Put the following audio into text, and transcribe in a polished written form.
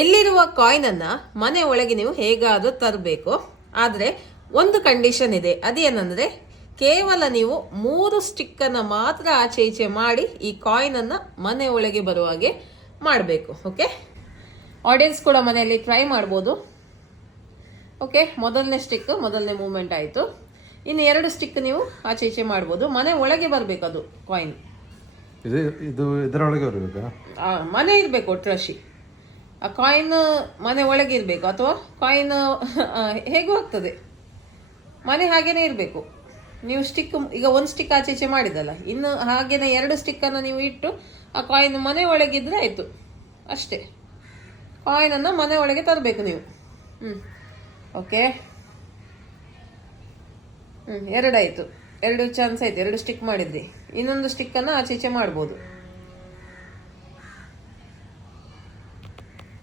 ಎಲ್ಲಿರುವ ಕಾಯಿನನ್ನು ಮನೆ ಒಳಗೆ ನೀವು ಹೇಗಾದರೂ ತರಬೇಕು. ಆದರೆ ಒಂದು ಕಂಡೀಷನ್ ಇದೆ, ಅದೇನಂದರೆ ಕೇವಲ ನೀವು 3 ಸ್ಟಿಕ್ಕನ್ನು ಮಾತ್ರ ಆಚೆ ಈಚೆ ಮಾಡಿ ಈ ಕಾಯಿನನ್ನು ಮನೆ ಒಳಗೆ ಬರುವ ಹಾಗೆ ಮಾಡಬೇಕು. ಓಕೆ, ಆಡಿಯನ್ಸ್ ಕೂಡ ಮನೆಯಲ್ಲಿ ಟ್ರೈ ಮಾಡ್ಬೋದು. ಓಕೆ, ಮೊದಲನೇ ಸ್ಟಿಕ್ ಮೊದಲನೇ ಮೂವ್ಮೆಂಟ್ ಆಯಿತು. ಇನ್ನು 2 ಸ್ಟಿಕ್ ನೀವು ಆಚೆ ಈಚೆ ಮಾಡ್ಬೋದು. ಮನೆ ಒಳಗೆ ಬರಬೇಕು ಅದು ಕಾಯಿನ್, ಇದು ಇದರೊಳಗೆ ಬರಬೇಕಾ? ಮನೆ ಇರಬೇಕು ಒಟ್ರಾಶಿ. ಆ ಕಾಯಿನ್ ಮನೆ ಒಳಗೆ ಇರಬೇಕು, ಅಥವಾ ಕಾಯಿನ್ ಹೇಗೂ ಆಗ್ತದೆ, ಮನೆ ಹಾಗೇನೆ ಇರಬೇಕು. ನೀವು ಸ್ಟಿಕ್ ಈಗ 1 ಸ್ಟಿಕ್ ಆಚೆ ಈಚೆ ಮಾಡಿದಲ್ಲ, ಇನ್ನು ಹಾಗೇನೆ 2 ಸ್ಟಿಕ್ಕನ್ನು ನೀವು ಇಟ್ಟು ಆ ಕಾಯಿನ್ ಮನೆ ಒಳಗಿದ್ರೆ ಆಯಿತು ಅಷ್ಟೇ. ಕಾಯಿನನ್ನು ಮನೆ ಒಳಗೆ ತರಬೇಕು ನೀವು. ಓಕೆ, 2 ಆಯಿತು, 2 ಚಾನ್ಸ್ ಆಯಿತು. 2 ಸ್ಟಿಕ್ ಮಾಡಿದ್ರಿ, ಇನ್ನೊಂದು ಸ್ಟಿಕ್ಕನ್ನು ಆಚೆ ಈಚೆ ಮಾಡ್ಬೋದು.